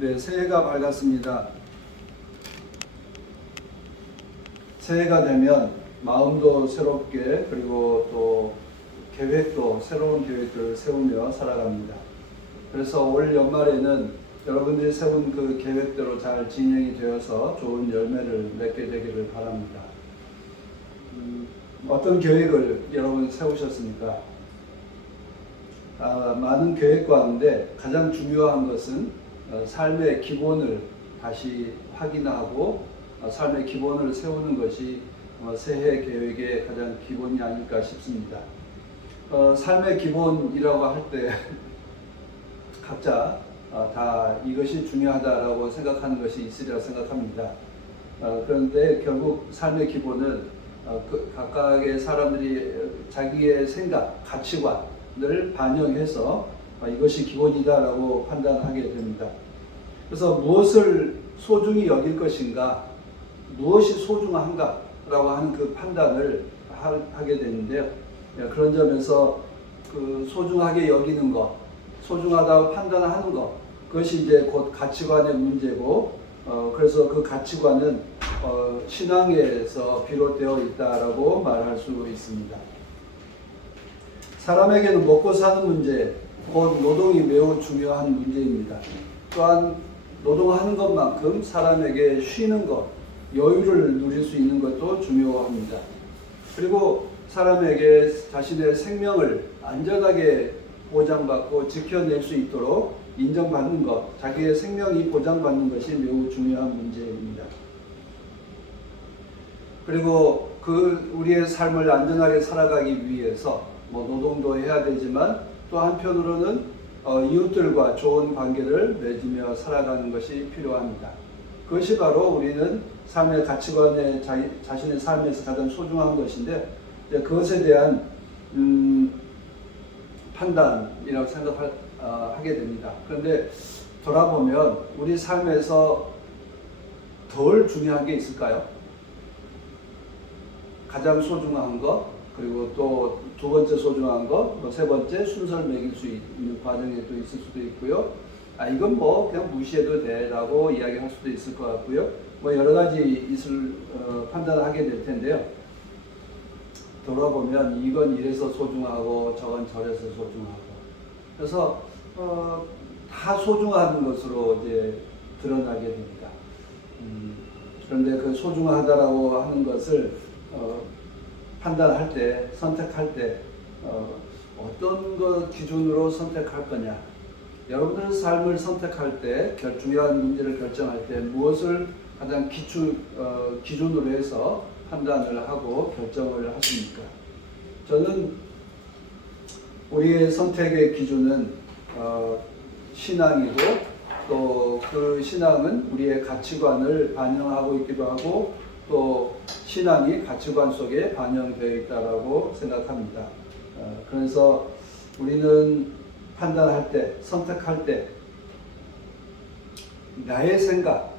네, 새해가 밝았습니다. 새해가 되면 마음도 새롭게 그리고 또 계획도 새로운 계획들을 세우며 살아갑니다. 그래서 올 연말에는 여러분들이 세운 그 계획대로 잘 진행이 되어서 좋은 열매를 맺게 되기를 바랍니다. 어떤 계획을 여러분 세우셨습니까? 많은 계획 가운데 가장 중요한 것은 삶의 기본을 다시 확인하고 삶의 기본을 세우는 것이 새해 계획의 가장 기본이 아닐까 싶습니다. 삶의 기본이라고 할 때 각자 다 이것이 중요하다라고 생각하는 것이 있으리라 생각합니다. 그런데 결국 삶의 기본은 각각의 사람들이 자기의 생각, 가치관을 반영해서 이것이 기본이다라고 판단하게 됩니다. 그래서 무엇을 소중히 여길 것인가, 무엇이 소중한가라고 하는 그 판단을 하게 되는데요. 그런 점에서 그 소중하게 여기는 것, 소중하다고 판단하는 것, 그것이 이제 곧 가치관의 문제고, 그래서 그 가치관은 신앙에서 비롯되어 있다라고 말할 수 있습니다. 사람에게는 먹고 사는 문제, 곧 노동이 매우 중요한 문제입니다. 또한 노동하는 것만큼 사람에게 쉬는 것, 여유를 누릴 수 있는 것도 중요합니다. 그리고 사람에게 자신의 생명을 안전하게 보장받고 지켜낼 수 있도록 인정받는 것, 자기의 생명이 보장받는 것이 매우 중요한 문제입니다. 그리고 우리의 삶을 안전하게 살아가기 위해서 노동도 해야 되지만 또 한편으로는 이웃들과 좋은 관계를 맺으며 살아가는 것이 필요합니다. 그것이 바로 우리는 삶의 가치관에 자신의 삶에서 가장 소중한 것인데 그것에 대한 판단이라고 생각하게 됩니다. 그런데 돌아보면 우리 삶에서 덜 중요한 게 있을까요? 가장 소중한 것, 그리고 또 두 번째 소중한 것, 세 번째 순서를 매길 수 있는 과정에 또 있을 수도 있고요. 이건 그냥 무시해도 돼라고 이야기할 수도 있을 것 같고요. 여러 가지 판단을 하게 될 텐데요. 돌아보면 이건 이래서 소중하고 저건 저래서 소중하고, 그래서 다 소중한 것으로 이제 드러나게 됩니다. 그런데 그 소중하다라고 하는 것을 판단할 때, 선택할 때 어떤 것 기준으로 선택할 거냐? 여러분들의 삶을 선택할 때, 중요한 문제를 결정할 때 무엇을 가장 기준으로 해서 판단을 하고 결정을 하십니까? 저는 우리의 선택의 기준은 신앙이고 또 그 신앙은 우리의 가치관을 반영하고 있기도 하고 또 신앙이 가치관 속에 반영되어 있다고 생각합니다. 그래서 우리는 판단할 때, 선택할 때 나의 생각,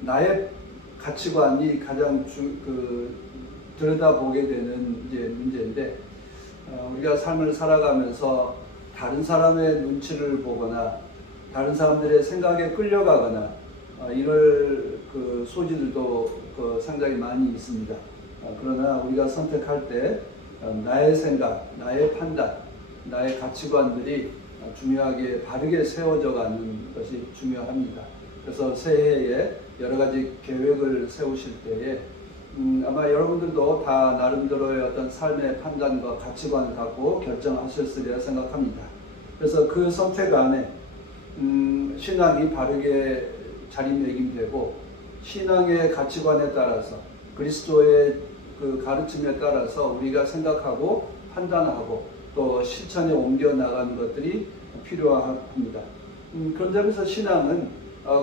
나의 가치관이 가장 들여다보게 되는 이제 문제인데, 우리가 삶을 살아가면서 다른 사람의 눈치를 보거나 다른 사람들의 생각에 끌려가거나 이럴 그 소지들도 상당히 많이 있습니다. 그러나 우리가 선택할 때 나의 생각, 나의 판단, 나의 가치관들이 중요하게 바르게 세워져 가는 것이 중요합니다. 그래서 새해에 여러 가지 계획을 세우실 때에 아마 여러분들도 다 나름대로의 어떤 삶의 판단과 가치관을 갖고 결정하셨으리라 생각합니다. 그래서 그 선택 안에 신앙이 바르게 자리매김되고 신앙의 가치관에 따라서 그리스도의 그 가르침에 따라서 우리가 생각하고 판단하고 또 실천에 옮겨 나가는 것들이 필요합니다. 그런 점에서 신앙은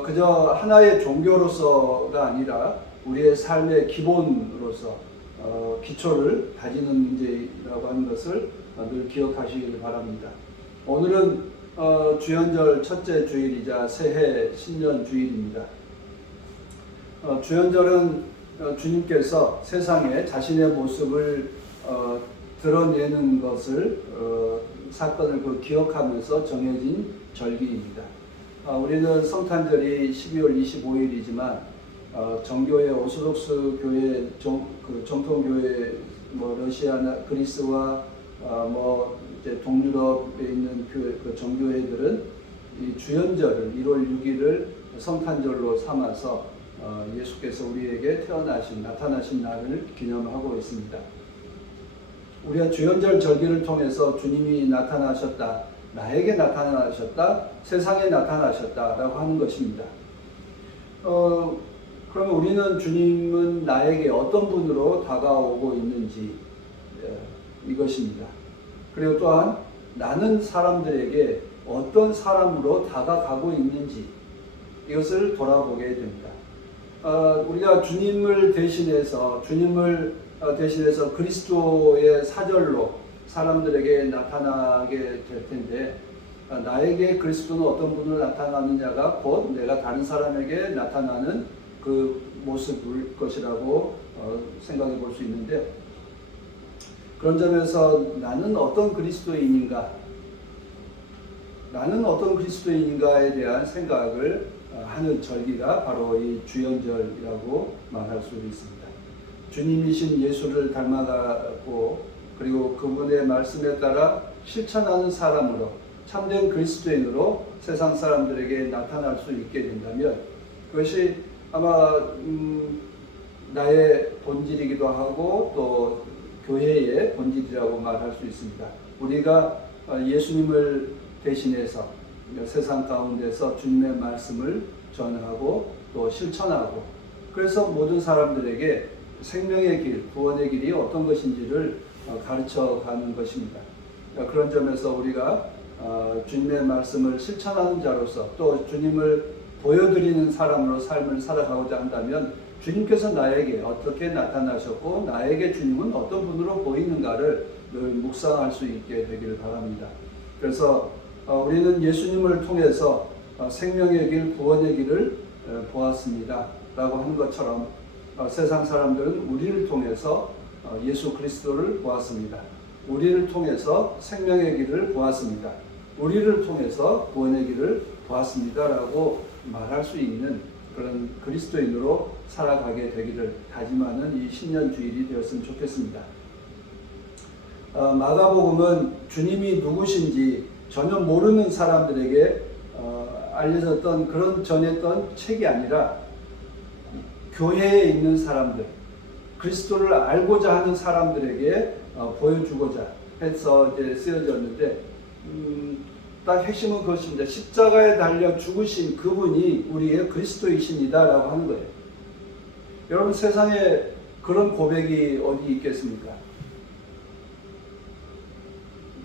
그저 하나의 종교로서가 아니라 우리의 삶의 기본으로서 기초를 다지는 문제라고 하는 것을 늘 기억하시길 바랍니다. 오늘은 주연절 첫째 주일이자 새해 신년 주일입니다. 주연절은 주님께서 세상에 자신의 모습을 드러내는 것을 사건을 기억하면서 정해진 절기입니다. 우리는 성탄절이 12월 25일이지만 정교회 오소독스 교회 정통교회 러시아나 그리스와 이제 동유럽에 있는 그 정교회들은 이 주연절을 1월 6일을 성탄절로 삼아서 예수께서 우리에게 나타나신 날을 기념하고 있습니다. 우리가 주연절 절기를 통해서 주님이 나타나셨다, 나에게 나타나셨다, 세상에 나타나셨다라고 하는 것입니다. 그러면 우리는 주님은 나에게 어떤 분으로 다가오고 있는지 이것입니다. 그리고 또한 나는 사람들에게 어떤 사람으로 다가가고 있는지 이것을 돌아보게 됩니다. 우리가 주님을 대신해서 그리스도의 사절로 사람들에게 나타나게 될 텐데 나에게 그리스도는 어떤 분으로 나타나느냐가 곧 내가 다른 사람에게 나타나는 그 모습일 것이라고 생각해 볼 수 있는데, 그런 점에서 나는 어떤 그리스도인인가에 대한 생각을 하는 절기가 바로 이 주연절이라고 말할 수 있습니다. 주님이신 예수를 닮아가고 그리고 그분의 말씀에 따라 실천하는 사람으로, 참된 그리스도인으로 세상 사람들에게 나타날 수 있게 된다면 그것이 아마 나의 본질이기도 하고 또 교회의 본질이라고 말할 수 있습니다. 우리가 예수님을 대신해서 세상 가운데서 주님의 말씀을 전하고 또 실천하고, 그래서 모든 사람들에게 생명의 길, 구원의 길이 어떤 것인지를 가르쳐가는 것입니다. 그런 점에서 우리가 주님의 말씀을 실천하는 자로서 또 주님을 보여드리는 사람으로 삶을 살아가고자 한다면 주님께서 나에게 어떻게 나타나셨고 나에게 주님은 어떤 분으로 보이는가를 늘 묵상할 수 있게 되기를 바랍니다. 그래서 우리는 예수님을 통해서 생명의 길, 구원의 길을 보았습니다 라고 하는 것처럼 세상 사람들은 우리를 통해서 예수 그리스도를 보았습니다. 우리를 통해서 생명의 길을 보았습니다. 우리를 통해서 구원의 길을 보았습니다 라고 말할 수 있는 그런 그리스도인으로 살아가게 되기를 다짐하는 이 신년 주일이 되었으면 좋겠습니다. 마가복음은 주님이 누구신지 전혀 모르는 사람들에게 전했던 책이 아니라 교회에 있는 사람들, 그리스도를 알고자 하는 사람들에게 보여주고자 해서 이제 쓰여졌는데, 딱 핵심은 그것입니다. 십자가에 달려 죽으신 그분이 우리의 그리스도이십니다라고 하는 거예요. 여러분, 세상에 그런 고백이 어디 있겠습니까?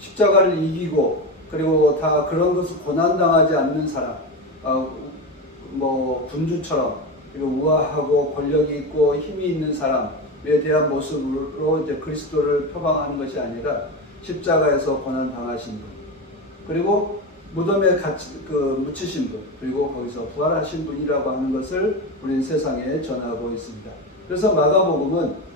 십자가를 이기고 그리고 다 그런 것을 고난당하지 않는 사람, 군주처럼 그리고 우아하고 권력이 있고 힘이 있는 사람에 대한 모습으로 이제 그리스도를 표방하는 것이 아니라 십자가에서 고난당하신 분, 그리고 무덤에 묻히신 분, 그리고 거기서 부활하신 분이라고 하는 것을 우리는 세상에 전하고 있습니다. 그래서 마가복음은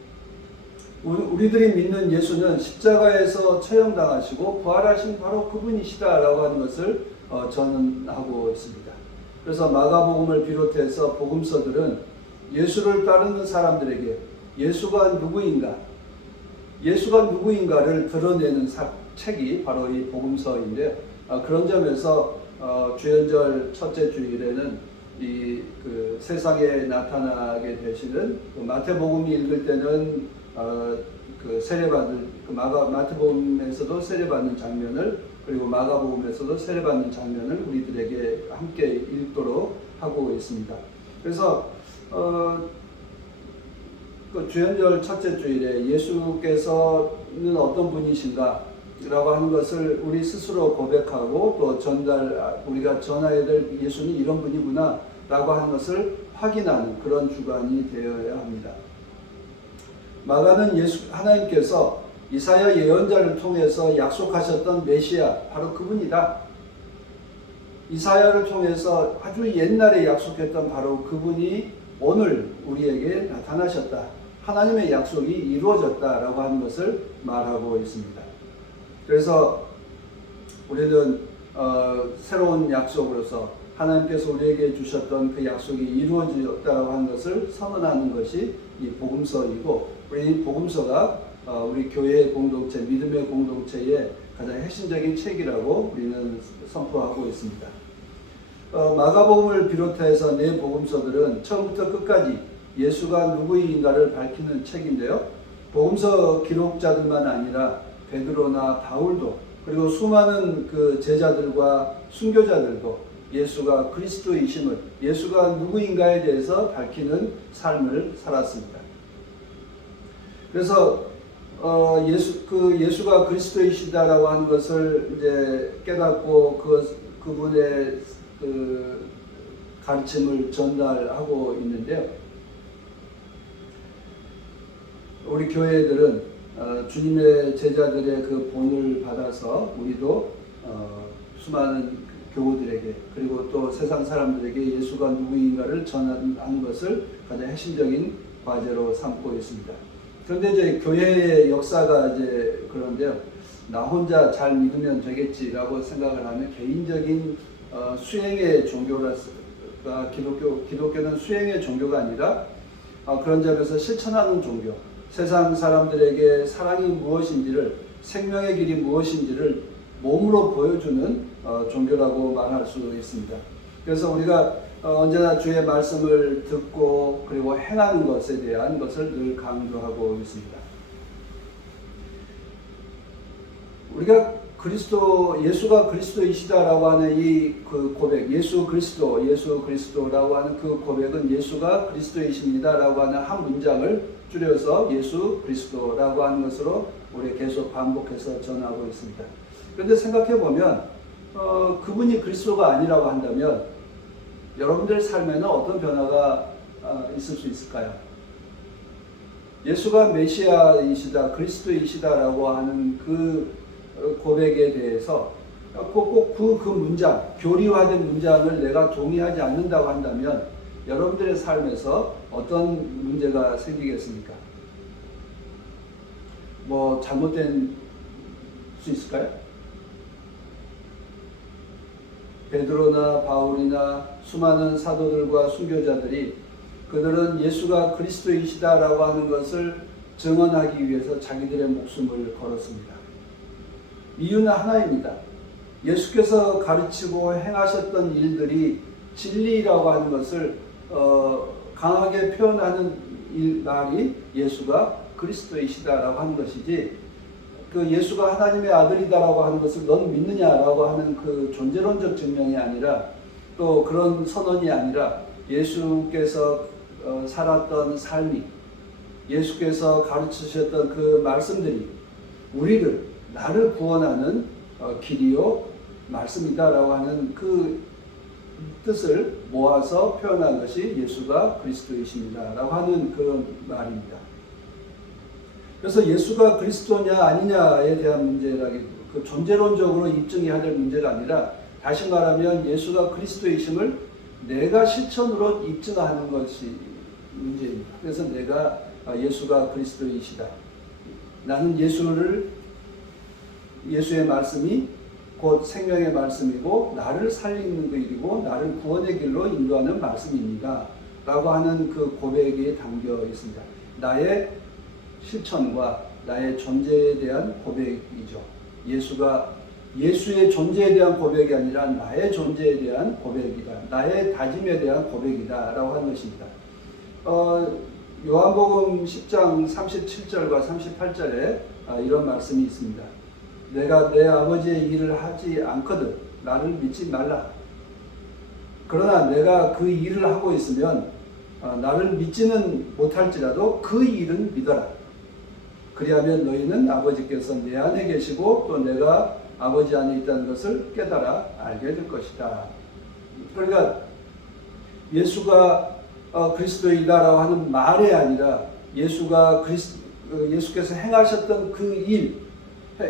우리들이 믿는 예수는 십자가에서 처형당하시고 부활하신 바로 그분이시다라고 하는 것을 전하고 있습니다. 그래서 마가복음을 비롯해서 복음서들은 예수를 따르는 사람들에게 예수가 누구인가를 드러내는 책이 바로 이 복음서인데, 그런 점에서 주연절 첫째 주일에는 그 세상에 나타나게 되시는 마태복음이 읽을 때는 마태복음에서도 세례받는 장면을, 그리고 마가복음에서도 세례받는 장면을 우리들에게 함께 읽도록 하고 있습니다. 그래서 주연절 첫째 주일에 예수께서는 어떤 분이신가 라고 하는 것을 우리 스스로 고백하고 또 우리가 전해야 될 예수는 이런 분이구나 라고 하는 것을 확인하는 그런 주간이 되어야 합니다. 마가는 하나님께서 이사야 예언자를 통해서 약속하셨던 메시아, 바로 그분이다. 이사야를 통해서 아주 옛날에 약속했던 바로 그분이 오늘 우리에게 나타나셨다. 하나님의 약속이 이루어졌다라고 하는 것을 말하고 있습니다. 그래서 우리는 새로운 약속으로서 하나님께서 우리에게 주셨던 그 약속이 이루어졌다고 하는 것을 선언하는 것이 이 복음서이고, 이 복음서가 우리 교회의 공동체, 믿음의 공동체의 가장 핵심적인 책이라고 우리는 선포하고 있습니다. 마가복음을 비롯해서 네 복음서들은 처음부터 끝까지 예수가 누구인가를 밝히는 책인데요. 복음서 기록자들만 아니라 베드로나 바울도, 그리고 수많은 그 제자들과 순교자들도 예수가 그리스도이심을, 예수가 누구인가에 대해서 밝히는 삶을 살았습니다. 그래서 예수가 그리스도이시다라고 하는 것을 이제 깨닫고 그분의 그 가르침을 전달하고 있는데요. 우리 교회들은 주님의 제자들의 그 본을 받아서 우리도 수많은 교우들에게, 그리고 또 세상 사람들에게 예수가 누구인가를 전하는 것을 가장 핵심적인 과제로 삼고 있습니다. 그런데 이제 교회의 역사가 이제 그런데요. 나 혼자 잘 믿으면 되겠지라고 생각을 하는 개인적인 수행의 종교가 기독교는 수행의 종교가 아니라 그런 점에서 실천하는 종교, 세상 사람들에게 사랑이 무엇인지를, 생명의 길이 무엇인지를 몸으로 보여주는 종교라고 말할 수 있습니다. 그래서 우리가 언제나 주의 말씀을 듣고 그리고 행하는 것에 대한 것을 늘 강조하고 있습니다. 우리가 예수가 그리스도이시다라고 하는 이 그 고백, 예수 그리스도라고 하는 그 고백은 예수가 그리스도이십니다라고 하는 한 문장을 줄여서 예수 그리스도라고 하는 것으로 우리 계속 반복해서 전하고 있습니다. 그런데 생각해 보면 그분이 그리스도가 아니라고 한다면 여러분들 삶에는 어떤 변화가 있을 수 있을까요? 예수가 메시아이시다, 그리스도이시다라고 하는 그 고백에 대해서 꼭 그 문장, 교리화된 문장을 내가 동의하지 않는다고 한다면 여러분들의 삶에서 어떤 문제가 생기겠습니까? 뭐 잘못된 수 있을까요? 베드로나 바울이나 수많은 사도들과 순교자들이 그들은 예수가 그리스도이시다라고 하는 것을 증언하기 위해서 자기들의 목숨을 걸었습니다. 이유는 하나입니다. 예수께서 가르치고 행하셨던 일들이 진리라고 하는 것을 강하게 표현하는 말이 예수가 그리스도이시다라고 하는 것이지, 그 예수가 하나님의 아들이다라고 하는 것을 넌 믿느냐라고 하는 그 존재론적 증명이 아니라, 또 그런 선언이 아니라 예수께서 살았던 삶이, 예수께서 가르치셨던 그 말씀들이 우리를, 나를 구원하는 길이요 말씀이다라고 하는 그 뜻을 모아서 표현한 것이 예수가 그리스도이십니다라고 하는 그런 말입니다. 그래서 예수가 그리스도냐 아니냐에 대한 문제라기, 그 존재론적으로 입증해야 될 문제가 아니라, 다시 말하면 예수가 그리스도이심을 내가 실천으로 입증하는 것이 문제입니다. 그래서 내가 예수가 그리스도이시다, 나는 예수의 말씀이 곧 생명의 말씀이고 나를 살리는 길이고 나를 구원의 길로 인도하는 말씀입니다 라고 하는 그 고백이 담겨 있습니다. 나의 실천과 나의 존재에 대한 고백이죠. 예수의 존재에 대한 고백이 아니라 나의 존재에 대한 고백이다, 나의 다짐에 대한 고백이다 라고 하는 것입니다. 요한복음 10장 37절과 38절에 이런 말씀이 있습니다. 내가 내 아버지의 일을 하지 않거든 나를 믿지 말라. 그러나 내가 그 일을 하고 있으면 나를 믿지는 못할지라도 그 일은 믿어라. 그리하면 너희는 아버지께서 내 안에 계시고 또 내가 아버지 안에 있다는 것을 깨달아 알게 될 것이다. 그러니까 예수가 그리스도이다라고 하는 말이 아니라 예수께서 행하셨던 그 일,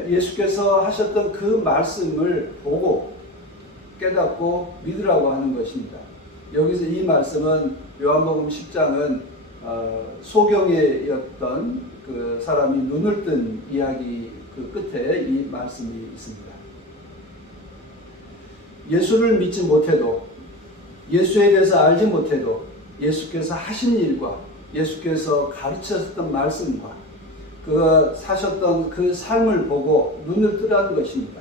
예수께서 하셨던 그 말씀을 보고 깨닫고 믿으라고 하는 것입니다. 여기서 이 말씀은 요한복음 10장은 소경이었던 그 사람이 눈을 뜬 이야기 그 끝에 이 말씀이 있습니다. 예수를 믿지 못해도 예수에 대해서 알지 못해도 예수께서 하신 일과 예수께서 가르치셨던 말씀과 그 사셨던 그 삶을 보고 눈을 뜨라는 것입니다.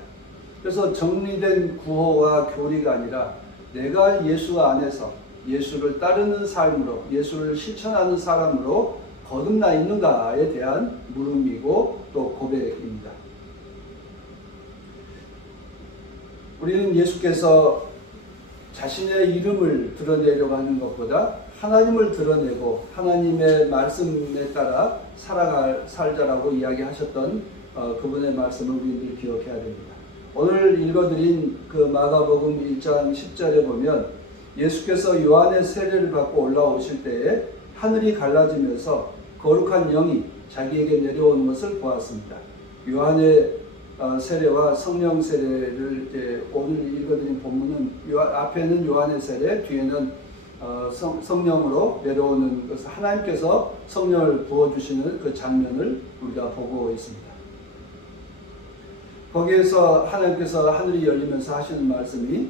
그래서 정리된 구호와 교리가 아니라 내가 예수 안에서 예수를 따르는 삶으로 예수를 실천하는 사람으로 거듭나 있는가에 대한 물음이고 또 고백입니다. 우리는 예수께서 자신의 이름을 드러내려고 하는 것보다 하나님을 드러내고 하나님의 말씀에 따라 살자라고 이야기하셨던 그분의 말씀을 우리들 기억해야 됩니다. 오늘 읽어드린 그 마가복음 1장 10절에 보면 예수께서 요한의 세례를 받고 올라오실 때에 하늘이 갈라지면서 거룩한 영이 자기에게 내려오는 것을 보았습니다. 요한의 세례와 성령 세례를 이제 오늘 읽어드린 본문은 앞에는 요한의 세례, 뒤에는 성령으로 내려오는 것을 하나님께서 성령을 부어주시는 그 장면을 우리가 보고 있습니다. 거기에서 하나님께서 하늘이 열리면서 하시는 말씀이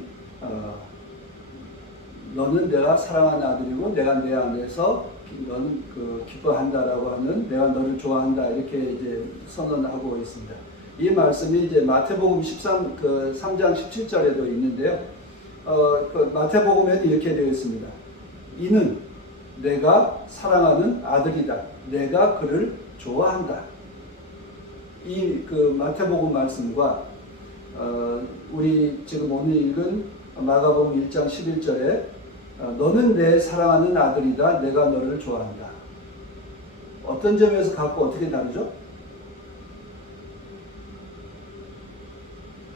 너는 내가 사랑하는 아들이고 내가 내 안에서 너는 기뻐한다라고 하는 내가 너를 좋아한다 이렇게 이제 선언하고 있습니다. 이 말씀이 이제 마태복음 3장 17절에도 있는데요. 그 마태복음에는 이렇게 되어 있습니다. 이는 내가 사랑하는 아들이다. 내가 그를 좋아한다. 이 그 마태복음 말씀과 우리 지금 오늘 읽은 마가복음 1장 11절에 너는 내 사랑하는 아들이다. 내가 너를 좋아한다. 어떤 점에서 갖고 어떻게 다르죠?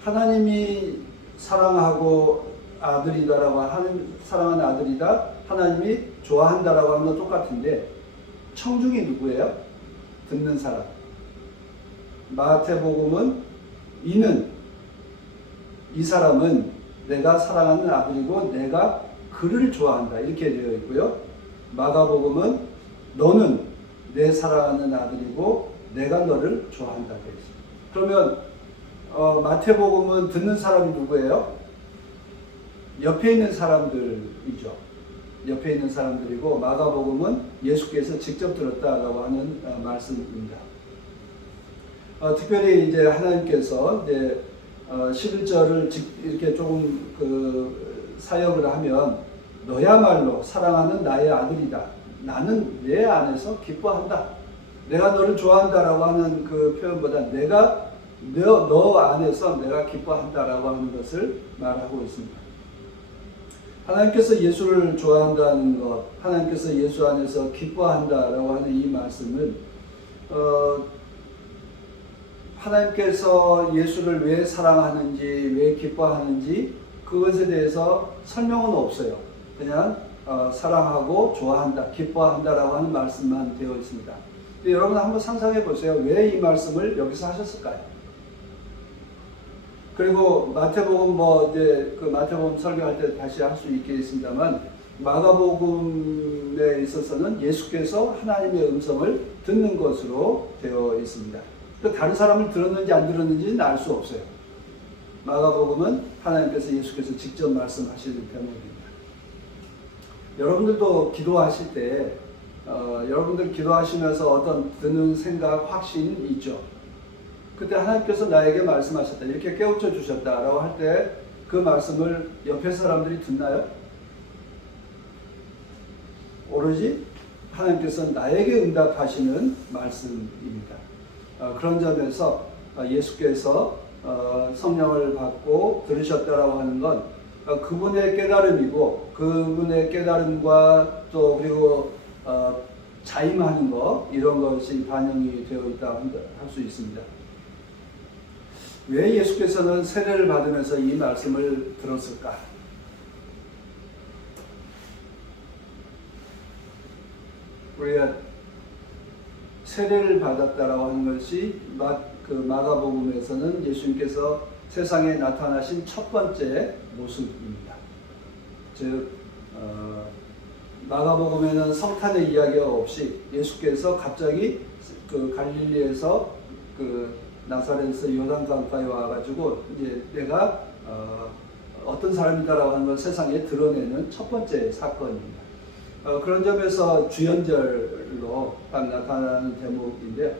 하나님이 사랑하고 아들이다라고 하는 사랑하는 아들이다. 하나님이 좋아한다라고 하는 건 똑같은데 청중이 누구예요? 듣는 사람. 마태복음은 이 사람은 내가 사랑하는 아들이고 내가 그를 좋아한다 이렇게 되어 있고요. 마가복음은 너는 내 사랑하는 아들이고 내가 너를 좋아한다 되어 있습니다. 그러면 마태복음은 듣는 사람이 누구예요? 옆에 있는 사람들이죠. 옆에 있는 사람들이고 마가복음은 예수께서 직접 들었다라고 하는 말씀입니다. 특별히 이제 하나님께서 이제 11절을 이렇게 조금 사역을 하면 너야말로 사랑하는 나의 아들이다. 나는 내 안에서 기뻐한다. 내가 너를 좋아한다라고 하는 그 표현보다 내가 너 안에서 내가 기뻐한다라고 하는 것을 말하고 있습니다. 하나님께서 예수를 좋아한다는 것, 하나님께서 예수 안에서 기뻐한다라고 하는 이 말씀은 하나님께서 예수를 왜 사랑하는지, 왜 기뻐하는지 그것에 대해서 설명은 없어요. 그냥 사랑하고 좋아한다, 기뻐한다라고 하는 말씀만 되어 있습니다. 여러분 한번 상상해 보세요. 왜 이 말씀을 여기서 하셨을까요? 그리고 마태복음 이제 그 마태복음 설교할 때 다시 할 수 있겠습니다만 마가복음에 있어서는 예수께서 하나님의 음성을 듣는 것으로 되어 있습니다. 다른 사람을 들었는지 안 들었는지는 알 수 없어요. 마가복음은 하나님께서 예수께서 직접 말씀하시는 대목입니다. 여러분들도 기도하실 때 여러분들 기도하시면서 어떤 드는 생각, 확신이 있죠. 그때 하나님께서 나에게 말씀하셨다, 이렇게 깨우쳐 주셨다라고 할 때 그 말씀을 옆에 사람들이 듣나요? 오로지 하나님께서 나에게 응답하시는 말씀입니다. 그런 점에서 예수께서 성령을 받고 들으셨다라고 하는 건 그분의 깨달음이고 그분의 깨달음과 또 그리고 자임하는 것 이런 것이 반영이 되어 있다 할 수 있습니다. 왜 예수께서는 세례를 받으면서 이 말씀을 들었을까? 우리가 세례를 받았다라고 하는 것이 마가복음에서는 예수님께서 세상에 나타나신 첫 번째 모습입니다. 즉 마가복음에는 성탄의 이야기가 없이 예수께서 갑자기 그 갈릴리에서 나사렛에서 요단강가에 와가지고 이제 내가 어떤 사람이다라고 하는 걸 세상에 드러내는 첫 번째 사건입니다. 그런 점에서 주연절로 딱 나타나는 대목인데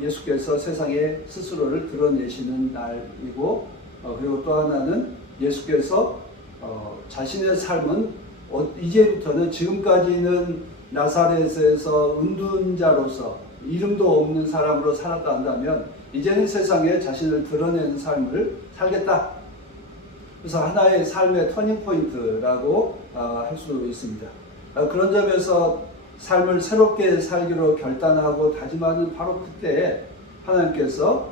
예수께서 세상에 스스로를 드러내시는 날이고 그리고 또 하나는 예수께서 자신의 삶은 이제부터는 지금까지는 나사렛에서 은둔자로서 이름도 없는 사람으로 살았다 한다면 이제는 세상에 자신을 드러내는 삶을 살겠다. 그래서 하나의 삶의 터닝포인트라고 할 수 있습니다. 그런 점에서 삶을 새롭게 살기로 결단하고 다짐하는 바로 그때에 하나님께서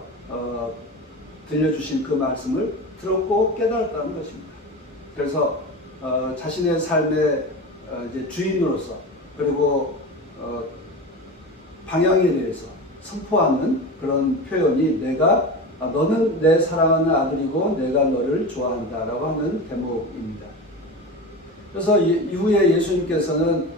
들려주신 그 말씀을 들었고 깨달았다는 것입니다. 그래서 자신의 삶의 이제 주인으로서 그리고 방향에 대해서 선포하는 그런 표현이 너는 내 사랑하는 아들이고 내가 너를 좋아한다 라고 하는 대목입니다. 그래서 이후에 예수님께서는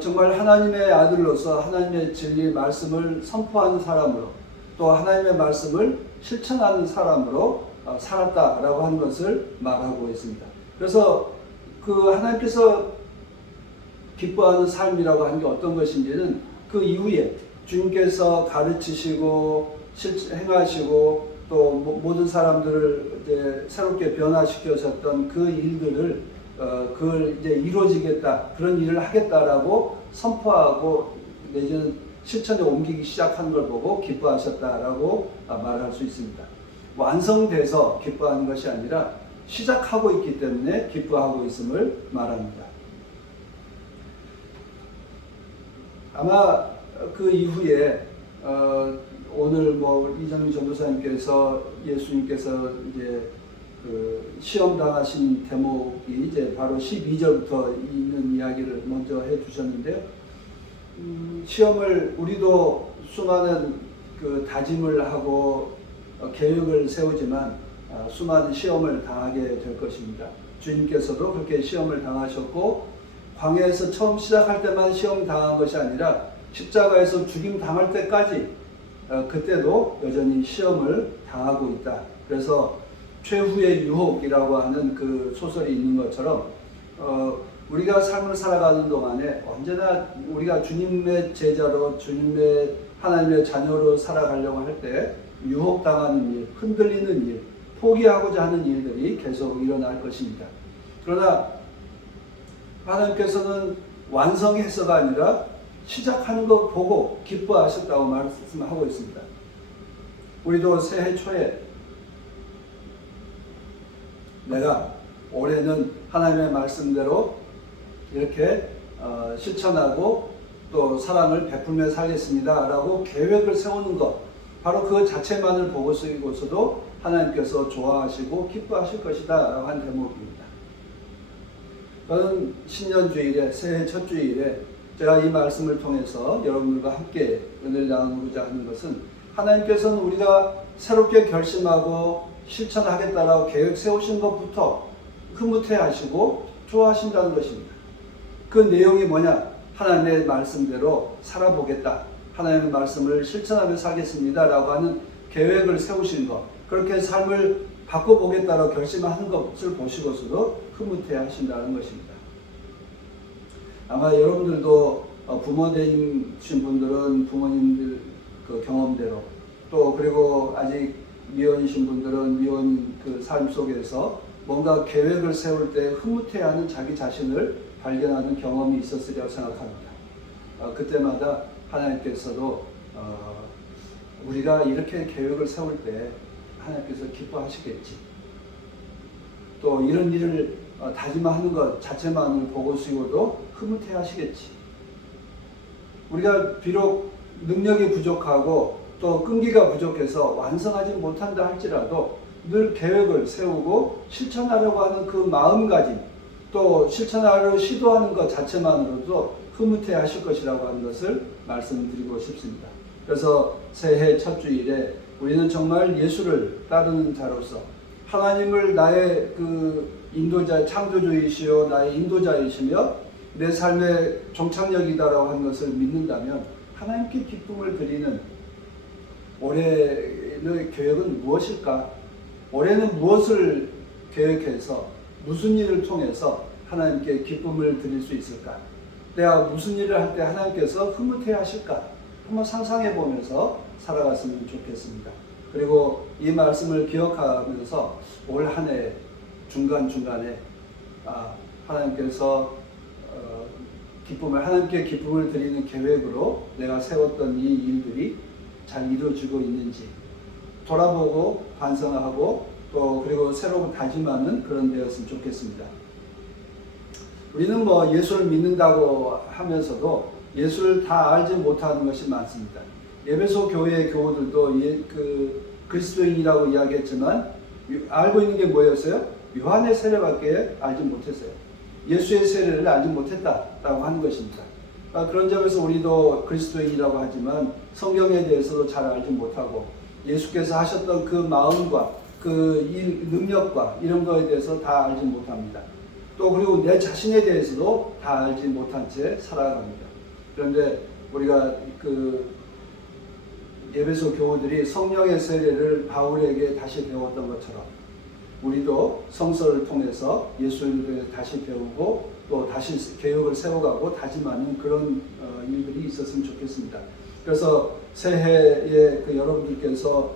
정말 하나님의 아들로서 하나님의 진리 말씀을 선포하는 사람으로 또 하나님의 말씀을 실천하는 사람으로 살았다라고 하는 것을 말하고 있습니다. 그래서 그 하나님께서 기뻐하는 삶이라고 하는 게 어떤 것인지는 그 이후에 주님께서 가르치시고 행하시고 또 모든 사람들을 이제 새롭게 변화시켜셨던 그 일들을 그걸 이제 이루어지겠다 그런 일을 하겠다라고 선포하고 내지는 실천에 옮기기 시작하는 걸 보고 기뻐하셨다라고 말할 수 있습니다. 완성돼서 기뻐하는 것이 아니라 시작하고 있기 때문에 기뻐하고 있음을 말합니다. 아마 그 이후에 오늘 이정미 전도사님께서 예수님께서 이제 그 시험 당하신 대목이 이제 바로 12절부터 있는 이야기를 먼저 해주셨는데요. 시험을 우리도 수많은 그 다짐을 하고 계획을 세우지만 수많은 시험을 당하게 될 것입니다. 주님께서도 그렇게 시험을 당하셨고 광야에서 처음 시작할 때만 시험 당한 것이 아니라 십자가에서 죽임 당할 때까지 그때도 여전히 시험을 당하고 있다. 그래서 최후의 유혹이라고 하는 그 소설이 있는 것처럼 우리가 삶을 살아가는 동안에 언제나 우리가 주님의 제자로 주님의 하나님의 자녀로 살아가려고 할 때 유혹당하는 일, 흔들리는 일, 포기하고자 하는 일들이 계속 일어날 것입니다. 그러나 하나님께서는 완성해서가 아니라 시작하는 것 보고 기뻐하셨다고 말씀하고 있습니다. 우리도 새해 초에 내가 올해는 하나님의 말씀대로 이렇게 실천하고 또 사랑을 베풀며 살겠습니다 라고 계획을 세우는 것, 바로 그 자체만을 보고 쓰고서도 하나님께서 좋아하시고 기뻐하실 것이다 라고 한 대목입니다. 저는 신년주일에 새해 첫 주일에 제가 이 말씀을 통해서 여러분들과 함께 은혜를 나누고자 하는 것은 하나님께서는 우리가 새롭게 결심하고 실천하겠다라고 계획 세우신 것부터 흐뭇해하시고 좋아하신다는 것입니다. 그 내용이 뭐냐? 하나님의 말씀대로 살아보겠다. 하나님의 말씀을 실천하며 살겠습니다 라고 하는 계획을 세우신 것, 그렇게 삶을 바꿔보겠다라고 결심하는 것을 보시고서도 흐뭇해하신다는 것입니다. 아마 여러분들도 부모 되신 분들은 부모님들 그 경험대로 또 그리고 아직 미혼이신 분들은 미혼 그 삶 속에서 뭔가 계획을 세울 때 흐뭇해하는 자기 자신을 발견하는 경험이 있었으리라고 생각합니다. 그때마다 하나님께서도 우리가 이렇게 계획을 세울 때 하나님께서 기뻐하시겠지. 또 이런 일을 다짐하는 것 자체만을 보고 쓰고도 흐뭇해 하시겠지. 우리가 비록 능력이 부족하고 또 끈기가 부족해서 완성하지 못한다 할지라도 늘 계획을 세우고 실천하려고 하는 그 마음가짐, 또 실천하려 시도하는 것 자체만으로도 흐뭇해 하실 것이라고 하는 것을 말씀드리고 싶습니다. 그래서 새해 첫 주일에 우리는 정말 예수를 따르는 자로서 하나님을 나의 그 인도자, 창조주이시요 나의 인도자이시며 내 삶의 종착역이다라고 하는 것을 믿는다면 하나님께 기쁨을 드리는 올해의 계획은 무엇일까? 올해는 무엇을 계획해서 무슨 일을 통해서 하나님께 기쁨을 드릴 수 있을까? 내가 무슨 일을 할 때 하나님께서 흐뭇해 하실까? 한번 상상해 보면서 살아갔으면 좋겠습니다. 그리고 이 말씀을 기억하면서 올 한 해 중간중간에 하나님께서 하나님께 기쁨을 드리는 계획으로 내가 세웠던 이 일들이 잘 이루어지고 있는지 돌아보고 반성하고 또 그리고 새로운 다짐하는 그런 데였으면 좋겠습니다. 우리는 뭐 예수를 믿는다고 하면서도 예수를 다 알지 못하는 것이 많습니다. 에베소 교회의 교우들도 그리스도인이라고 이야기했지만 알고 있는 게 뭐였어요? 요한의 세례밖에 알지 못했어요. 예수의 세례를 알지 못했다라고 하는 것입니다. 그런 점에서 우리도 그리스도인이라고 하지만 성경에 대해서도 잘 알지 못하고 예수께서 하셨던 그 마음과 그 일, 능력과 이런 거에 대해서 다 알지 못합니다. 또 그리고 내 자신에 대해서도 다 알지 못한 채 살아갑니다. 그런데 우리가 에베소 교우들이 성령의 세례를 바울에게 다시 배웠던 것처럼 우리도 성서를 통해서 예수를 다시 배우고 또 다시 계획을 세워가고 다짐하는 그런 일들이 있었으면 좋겠습니다. 그래서 새해에 여러분들께서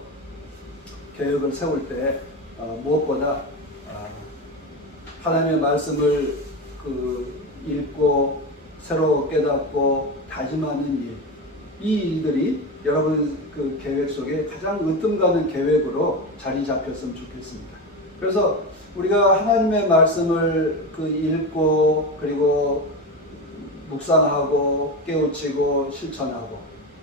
계획을 세울 때 무엇보다 하나님의 말씀을 읽고 새로 깨닫고 다짐하는 일, 이 일들이 여러분 그 계획 속에 가장 으뜸 가는 계획으로 자리 잡혔으면 좋겠습니다. 그래서 우리가 하나님의 말씀을 읽고 그리고 묵상하고 깨우치고 실천하고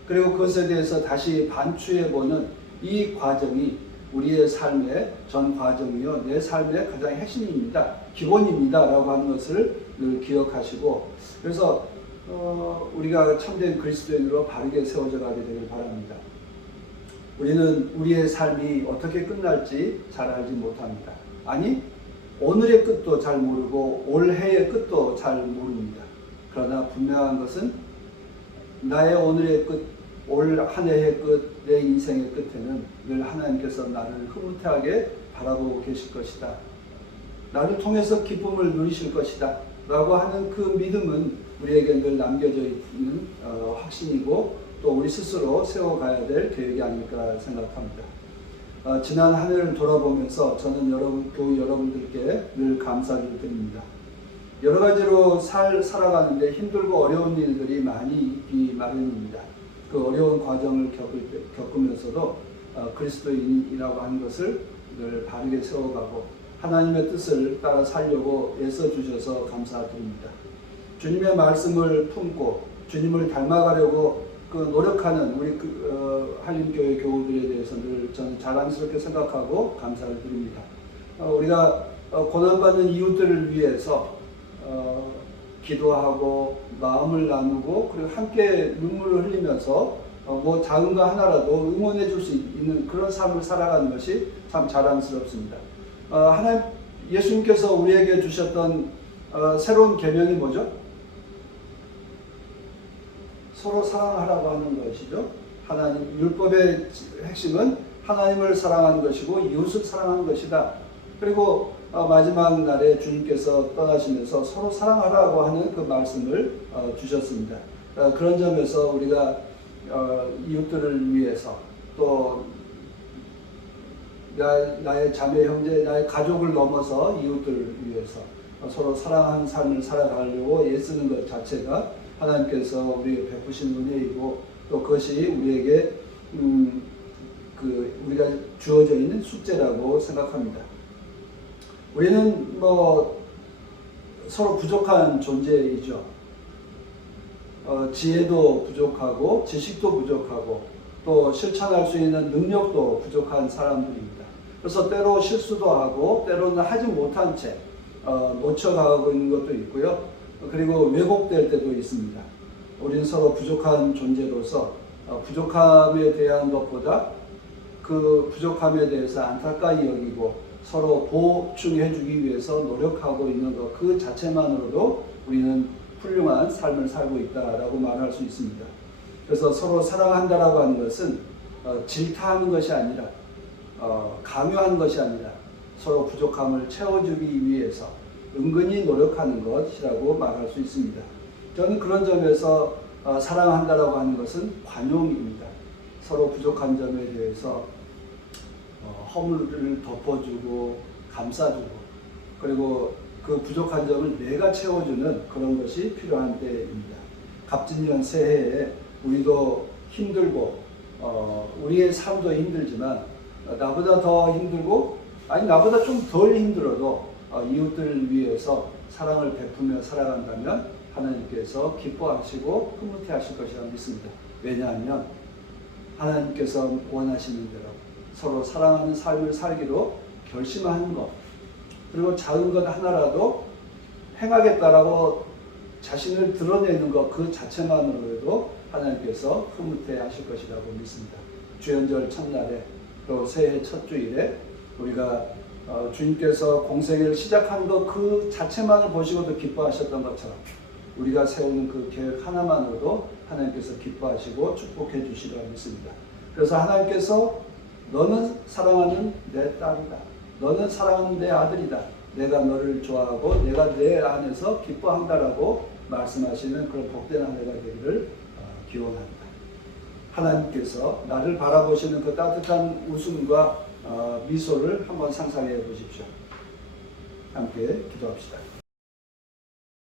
그리고 그것에 대해서 다시 반추해보는 이 과정이 우리의 삶의 전 과정이요 내 삶의 가장 핵심입니다. 기본입니다 라고 하는 것을 늘 기억하시고 그래서 우리가 참된 그리스도인으로 바르게 세워져 가게 되길 바랍니다. 우리는 우리의 삶이 어떻게 끝날지 잘 알지 못합니다. 아니 오늘의 끝도 잘 모르고 올해의 끝도 잘 모릅니다. 그러나 분명한 것은 나의 오늘의 끝, 올 한 해의 끝, 내 인생의 끝에는 늘 하나님께서 나를 흐뭇하게 바라보고 계실 것이다. 나를 통해서 기쁨을 누리실 것이다. 라고 하는 그 믿음은 우리에게 늘 남겨져 있는 확신이고 또 우리 스스로 세워가야 될 계획이 아닐까 생각합니다. 지난 한 해를 돌아보면서 저는 교우 여러분들께 늘 감사를 드립니다. 여러 가지로 살아가는데 힘들고 어려운 일들이 많이 있기 마련입니다. 그 어려운 과정을 겪으면서도 그리스도인이라고 하는 것을 늘 바르게 세워가고 하나님의 뜻을 따라 살려고 애써주셔서 감사드립니다. 주님의 말씀을 품고 주님을 닮아가려고 노력하는 우리 한림교회 교우들에 대해서 늘 저는 자랑스럽게 생각하고 감사를 드립니다. 우리가 고난받는 이웃들을 위해서 기도하고 마음을 나누고 그리고 함께 눈물을 흘리면서 뭐 작은 거 하나라도 응원해 줄 수 있는 그런 삶을 살아가는 것이 참 자랑스럽습니다. 하나님 예수님께서 우리에게 주셨던 새로운 계명이 뭐죠? 서로 사랑하라고 하는 것이죠. 하나님 율법의 핵심은 하나님을 사랑하는 것이고 이웃을 사랑하는 것이다. 그리고 마지막 날에 주님께서 떠나시면서 서로 사랑하라고 하는 그 말씀을 주셨습니다. 그런 점에서 우리가 이웃들을 위해서 또 나의 자매 형제 나의 가족을 넘어서 이웃들을 위해서 서로 사랑하는 삶을 살아가려고 애쓰는 것 자체가 하나님께서 우리에게 베푸신 은혜이고 또 그것이 우리에게 우리가 주어져 있는 숙제라고 생각합니다. 우리는 서로 부족한 존재이죠. 지혜도 부족하고 지식도 부족하고 또 실천할 수 있는 능력도 부족한 사람들입니다. 그래서 때로 실수도 하고 때로는 하지 못한 채 놓쳐가고 있는 것도 있고요. 그리고 왜곡될 때도 있습니다. 우리는 서로 부족한 존재로서 부족함에 대한 것보다 그 부족함에 대해서 안타까이 여기고 서로 보충해 주기 위해서 노력하고 있는 것 그 자체만으로도 우리는 훌륭한 삶을 살고 있다라고 말할 수 있습니다. 그래서 서로 사랑한다라고 하는 것은 질타하는 것이 아니라 강요하는 것이 아니라 서로 부족함을 채워주기 위해서 은근히 노력하는 것이라고 말할 수 있습니다. 저는 그런 점에서 사랑한다라고 하는 것은 관용입니다. 서로 부족한 점에 대해서 허물을 덮어주고 감싸주고 그리고 그 부족한 점을 내가 채워주는 그런 것이 필요한 때입니다. 갑진년 새해에 우리도 힘들고 우리의 삶도 힘들지만 나보다 더 힘들고 아니 나보다 좀 덜 힘들어도 이웃들을 위해서 사랑을 베푸며 살아간다면 하나님께서 기뻐하시고 흐뭇해 하실 것이라 믿습니다. 왜냐하면 하나님께서 원하시는 대로 서로 사랑하는 삶을 살기로 결심하는 것 그리고 작은 것 하나라도 행하겠다라고 자신을 드러내는 것 그 자체만으로도 하나님께서 흐뭇해 하실 것이라고 믿습니다. 주연절 첫날에 또 새해 첫 주일에 우리가 주님께서 공생애를 시작한 것 그 자체만을 보시고도 기뻐하셨던 것처럼 우리가 세우는 그 계획 하나만으로도 하나님께서 기뻐하시고 축복해 주시리라 믿습니다. 그래서 하나님께서 너는 사랑하는 내 딸이다. 너는 사랑하는 내 아들이다. 내가 너를 좋아하고 내가 내 안에서 기뻐한다라고 말씀하시는 그런 복된 한 해가 되기를 기원합니다. 하나님께서 나를 바라보시는 그 따뜻한 웃음과 미소를 한번 상상해 보십시오. 함께 기도합시다.